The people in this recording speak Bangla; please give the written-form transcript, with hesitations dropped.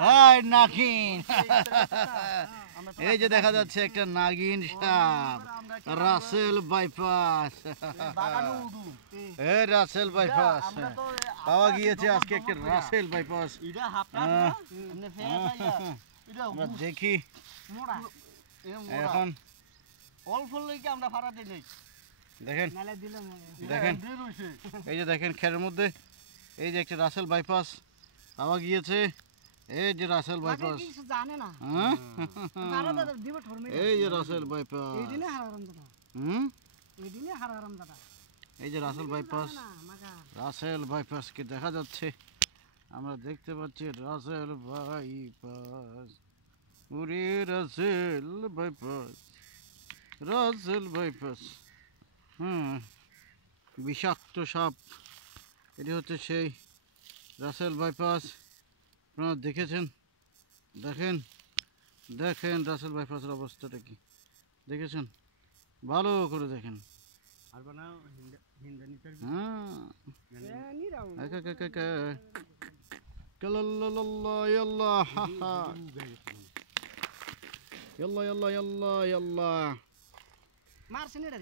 হাই নাগিন এই যে দেখা যাচ্ছে একটা নাগিন সাপ রাসেল বাইপাস এই রাসেল বাইপাস পাওয়া গিয়েছে আজকে একটা রাসেল বাইপাস আমরা দেখি এখন অল্প লইকে আমরা ভাড়াতে নেই দেখেন দেখেন এই যে দেখেন খেরের মধ্যে এই যে একটা রাসেল বাইপাস পাওয়া গিয়েছে এই যে রাসেল বাইপাস জানে না এই যে রাসেল বাইপাস এই যে রাসেল বাইপাস রাসেল বাইপাস কে দেখা যাচ্ছে আমরা দেখতে পাচ্ছি রাসেল বাইপাস উরি রাসেল বাইপাস রাসেল বাইপাস বিষাক্ত সাপ এটি হচ্ছে সেই রাসেল বাইপাস আপনারা দেখেছেন দেখেন দেখেন রাসেল বাইপাসের অবস্থাটা কি দেখেছেন ভালো করে দেখেন মারছেন এটা